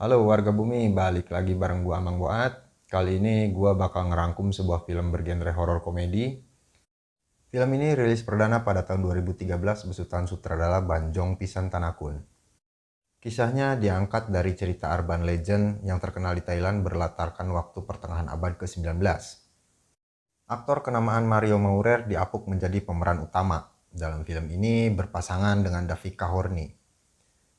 Halo warga bumi, balik lagi bareng gua Amang Boat. Kali ini gua bakal ngerangkum sebuah film bergenre horor komedi. Film ini rilis perdana pada tahun 2013 besutan sutradara Banjong Pisan Tanakun. Kisahnya diangkat dari cerita urban legend yang terkenal di Thailand berlatarkan waktu pertengahan abad ke-19. Aktor kenamaan Mario Maurer diapuk menjadi pemeran utama. Dalam film ini berpasangan dengan Davika Horny.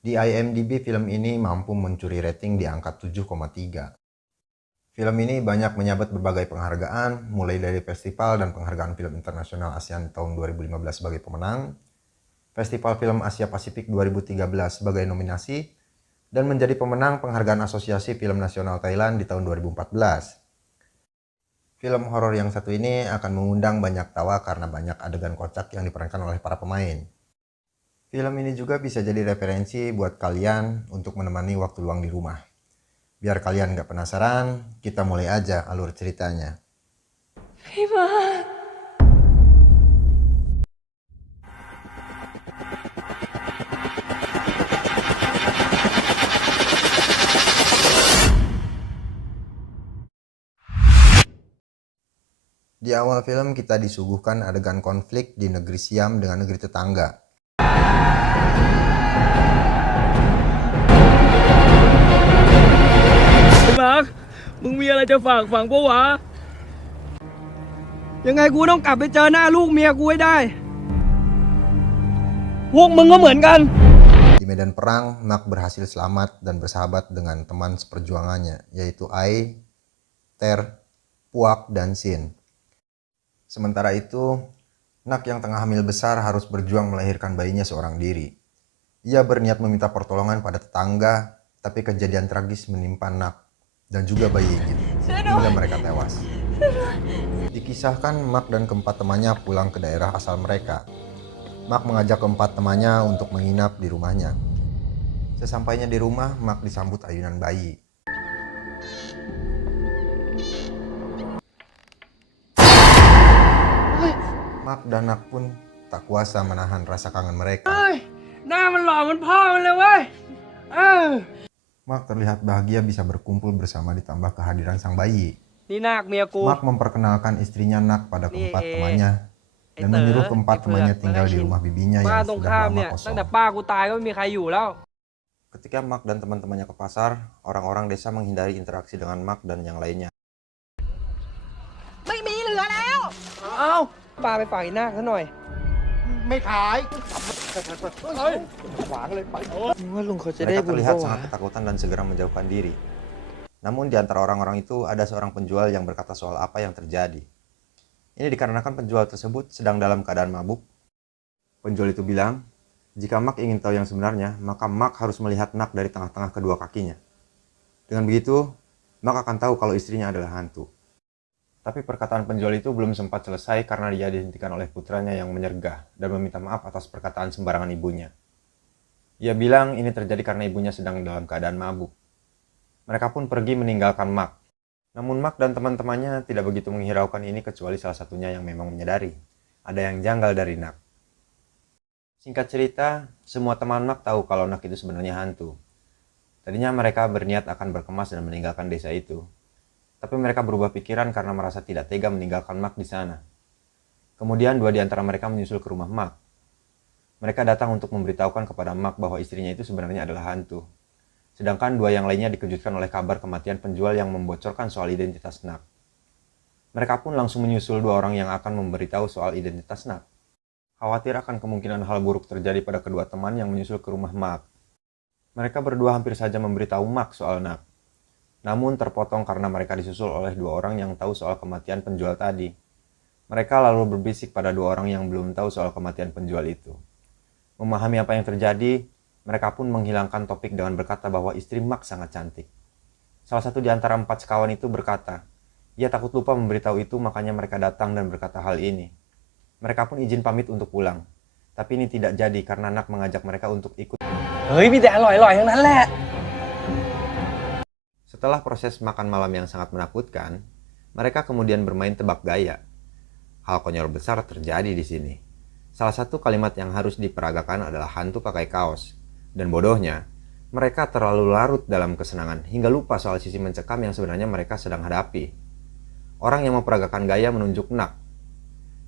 Di IMDb film ini mampu mencuri rating di angka 7,3. Film ini banyak menyabet berbagai penghargaan, mulai dari festival dan penghargaan film internasional ASEAN tahun 2015 sebagai pemenang, Festival Film Asia Pasifik 2013 sebagai nominasi, dan menjadi pemenang penghargaan Asosiasi Film Nasional Thailand di tahun 2014. Film horor yang satu ini akan mengundang banyak tawa karena banyak adegan kocak yang diperankan oleh para pemain. Film ini juga bisa jadi referensi buat kalian untuk menemani waktu luang di rumah. Biar kalian gak penasaran, kita mulai aja alur ceritanya. Di awal film kita disuguhkan adegan konflik di negeri Siam dengan negeri tetangga. Mark มึงมีอะไรจะฝากฝังปะวะยังไงกูต้องกลับไปเจอหน้าลูกเมียกูให้ได้พวกมึงก็เหมือนกัน Di medan perang, Mark berhasil selamat dan bersahabat dengan teman seperjuangannya, yaitu Ai, Ter, Puak, dan Sin. Sementara itu, Nak yang tengah hamil besar harus berjuang melahirkan bayinya seorang diri. Ia berniat meminta pertolongan pada tetangga, tapi kejadian tragis menimpa Nak dan juga bayi itu, hingga mereka tewas. Dikisahkan Mark dan keempat temannya pulang ke daerah asal mereka. Mark mengajak keempat temannya untuk menginap di rumahnya. Sesampainya di rumah, Mark disambut ayunan bayi. Mark dan Nak pun tak kuasa menahan rasa kangen mereka. หน้ามันหล่อเหมือนพ่อมันเลยเว้ย Mark terlihat bahagia bisa berkumpul bersama ditambah kehadiran sang bayi. นี่นาคเมียกู Mark memperkenalkan istrinya Nak pada keempat temannya dan menyuruh keempat temannya tinggal di rumah bibinya บ้าน yang ตรง sudah ข้าม lama เนี่ยตั้ง kosong. แต่ป้ากูตายก็ไม่มีใครอยู่แล้ว Ketika Mark dan teman-temannya ke pasar, orang-orang desa menghindari interaksi dengan Mark dan yang lainnya. ไม่มีเหลือแล้ว เอ้าปาไปฝากอีนาคซะหน่อย ไม่ขาย ว่าลุงเขาจะได้ Mereka บุญ terlihat ปะวะ sangat ketakutan dan segera menjauhkan diri. Namun di antara orang-orang itu ada seorang penjual yang berkata soal apa yang terjadi. Ini dikarenakan penjual tersebut sedang dalam keadaan mabuk. Penjual itu bilang, jika Mark ingin tahu yang sebenarnya, maka Mark harus melihat Nak dari tengah-tengah kedua kakinya. Dengan begitu, Mark akan tahu kalau istrinya adalah hantu. Tapi perkataan penjual itu belum sempat selesai karena dia dihentikan oleh putranya yang menyergah dan meminta maaf atas perkataan sembarangan ibunya. Ia bilang ini terjadi karena ibunya sedang dalam keadaan mabuk. Mereka pun pergi meninggalkan Mark. Namun Mark dan teman-temannya tidak begitu menghiraukan ini kecuali salah satunya yang memang menyadari ada yang janggal dari Nak. Singkat cerita, semua teman Mark tahu kalau Nak itu sebenarnya hantu. Tadinya mereka berniat akan berkemas dan meninggalkan desa itu. Tapi mereka berubah pikiran karena merasa tidak tega meninggalkan Mark di sana. Kemudian dua di antara mereka menyusul ke rumah Mark. Mereka datang untuk memberitahukan kepada Mark bahwa istrinya itu sebenarnya adalah hantu. Sedangkan dua yang lainnya dikejutkan oleh kabar kematian penjual yang membocorkan soal identitas Nak. Mereka pun langsung menyusul dua orang yang akan memberitahu soal identitas Nak. Khawatir akan kemungkinan hal buruk terjadi pada kedua teman yang menyusul ke rumah Mark. Mereka berdua hampir saja memberitahu Mark soal Nak. Namun terpotong karena mereka disusul oleh dua orang yang tahu soal kematian penjual tadi. Mereka lalu berbisik pada dua orang yang belum tahu soal kematian penjual itu. Memahami apa yang terjadi, mereka pun menghilangkan topik dengan berkata bahwa istri Mark sangat cantik. Salah satu di antara empat sekawan itu berkata, ia takut lupa memberitahu itu makanya mereka datang dan berkata hal ini. Mereka pun izin pamit untuk pulang. Tapi ini tidak jadi karena Nak mengajak mereka untuk ikut. เฮ้ยมีแต่อร่อยๆทั้งนั้นแหละ Setelah proses makan malam yang sangat menakutkan, mereka kemudian bermain tebak gaya. Hal konyol besar terjadi di sini. Salah satu kalimat yang harus diperagakan adalah hantu pakai kaos. Dan bodohnya, Mereka terlalu larut dalam kesenangan hingga lupa soal sisi mencekam yang sebenarnya mereka sedang hadapi. Orang yang memperagakan gaya menunjuk Nak.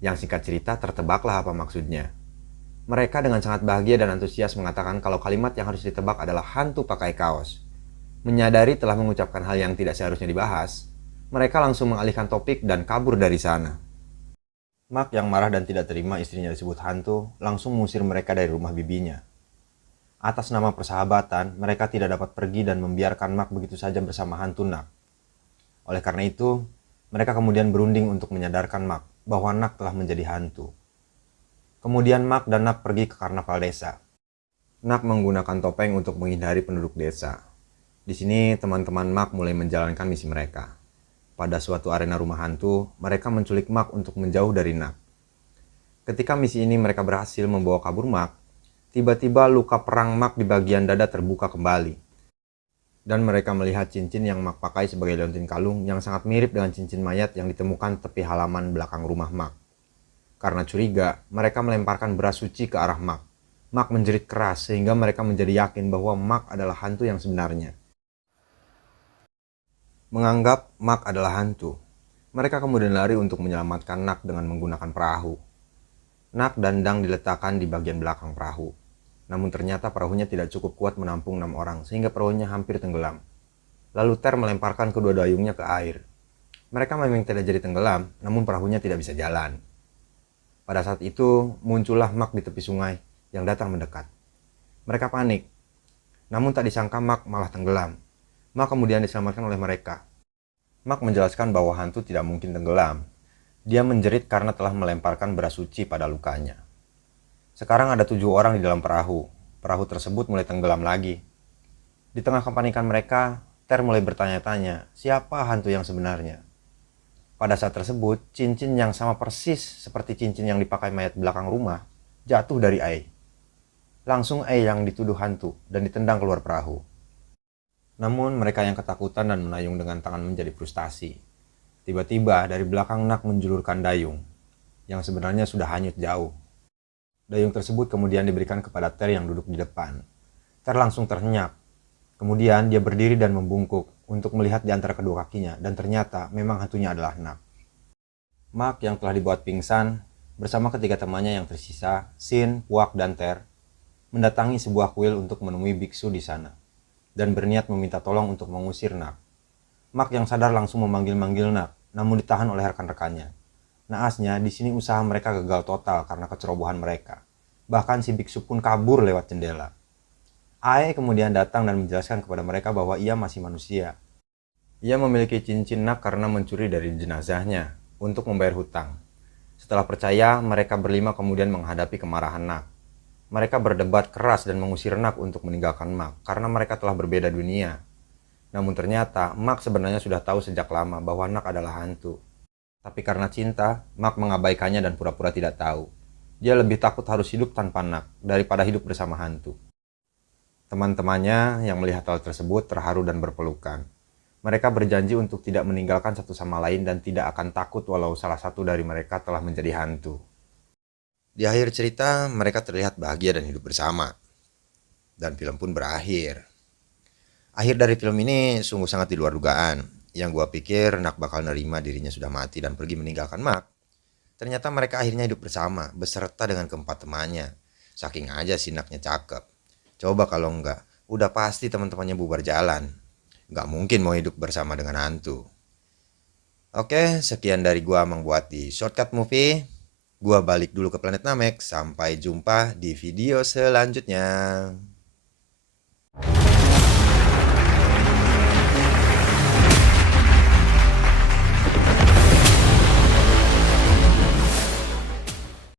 Yang singkat cerita tertebaklah apa maksudnya. Mereka dengan sangat bahagia dan antusias mengatakan kalau kalimat yang harus ditebak adalah hantu pakai kaos. Menyadari telah mengucapkan hal yang tidak seharusnya dibahas, mereka langsung mengalihkan topik dan kabur dari sana. Mark yang marah dan tidak terima istrinya disebut hantu langsung mengusir mereka dari rumah bibinya. Atas nama persahabatan, mereka tidak dapat pergi dan membiarkan Mark begitu saja bersama hantu Nak. Oleh karena itu, mereka kemudian berunding untuk menyadarkan Mark bahwa Nak telah menjadi hantu. Kemudian Mark dan Nak pergi ke karnaval desa. Nak menggunakan topeng untuk menghindari penduduk desa. Di sini teman-teman Mark mulai menjalankan misi mereka. Pada suatu arena rumah hantu, mereka menculik Mark untuk menjauh dari Nak. Ketika misi ini mereka berhasil membawa kabur Mark, tiba-tiba luka perang Mark di bagian dada terbuka kembali. Dan mereka melihat cincin yang Mark pakai sebagai liontin kalung yang sangat mirip dengan cincin mayat yang ditemukan tepi halaman belakang rumah Mark. Karena curiga, mereka melemparkan beras suci ke arah Mark. Mark menjerit keras sehingga mereka menjadi yakin bahwa Mark adalah hantu yang sebenarnya. Menganggap Mark adalah hantu, mereka kemudian lari untuk menyelamatkan Nak dengan menggunakan perahu. Nak dan Dang diletakkan di bagian belakang perahu. Namun ternyata perahunya tidak cukup kuat menampung 6 orang sehingga perahunya hampir tenggelam. Lalu Ter melemparkan kedua dayungnya ke air. Mereka memang tidak jadi tenggelam, namun perahunya tidak bisa jalan. Pada saat itu muncullah Mark di tepi sungai yang datang mendekat. Mereka panik. Namun tak disangka Mark malah tenggelam. Mark kemudian diselamatkan oleh mereka. Mark menjelaskan bahwa hantu tidak mungkin tenggelam. Dia menjerit karena telah melemparkan beras suci pada lukanya. Sekarang ada 7 orang di dalam perahu. Perahu tersebut mulai tenggelam lagi. Di tengah kepanikan mereka, Ter mulai bertanya-tanya, siapa hantu yang sebenarnya? Pada saat tersebut, cincin yang sama persis seperti cincin yang dipakai mayat belakang rumah jatuh dari Ai. Langsung Ai yang dituduh hantu dan ditendang keluar perahu. Namun mereka yang ketakutan dan menayung dengan tangan menjadi frustasi. Tiba-tiba dari belakang Nak menjulurkan dayung, yang sebenarnya sudah hanyut jauh. Dayung tersebut kemudian diberikan kepada Ter yang duduk di depan. Ter langsung terhenyak. Kemudian dia berdiri dan membungkuk untuk melihat di antara kedua kakinya dan ternyata memang hantunya adalah Nak. Mark yang telah dibuat pingsan bersama ketiga temannya yang tersisa, Sin, Puak, dan Ter, mendatangi sebuah kuil untuk menemui biksu di sana dan berniat meminta tolong untuk mengusir Nak. Mark yang sadar langsung memanggil-manggil Nak, namun ditahan oleh rekan-rekannya. Naasnya, di sini usaha mereka gagal total karena kecerobohan mereka. Bahkan si biksu pun kabur lewat jendela. Ae kemudian datang dan menjelaskan kepada mereka bahwa ia masih manusia. Ia memiliki cincin Nak karena mencuri dari jenazahnya untuk membayar hutang. Setelah percaya, mereka berlima kemudian menghadapi kemarahan Nak. Mereka berdebat keras dan mengusir Nak untuk meninggalkan Mark karena mereka telah berbeda dunia. Namun ternyata Mark sebenarnya sudah tahu sejak lama bahwa Nak adalah hantu. Tapi karena cinta, Mark mengabaikannya dan pura-pura tidak tahu. Dia lebih takut harus hidup tanpa Nak daripada hidup bersama hantu. Teman-temannya yang melihat hal tersebut terharu dan berpelukan. Mereka berjanji untuk tidak meninggalkan satu sama lain dan tidak akan takut walau salah satu dari mereka telah menjadi hantu. Di akhir cerita, mereka terlihat bahagia dan hidup bersama. Dan film pun berakhir. Akhir dari film ini sungguh sangat di luar dugaan. Yang gua pikir Nak bakal nerima dirinya sudah mati dan pergi meninggalkan Mark. Ternyata mereka akhirnya hidup bersama, beserta dengan keempat temannya. Saking aja si Naknya cakep. Coba kalau enggak, udah pasti teman-temannya bubar jalan. Nggak mungkin mau hidup bersama dengan hantu. Oke, sekian dari gua membuat di Shortcut Movie. Gua balik dulu ke planet Namek. Sampai jumpa di video selanjutnya.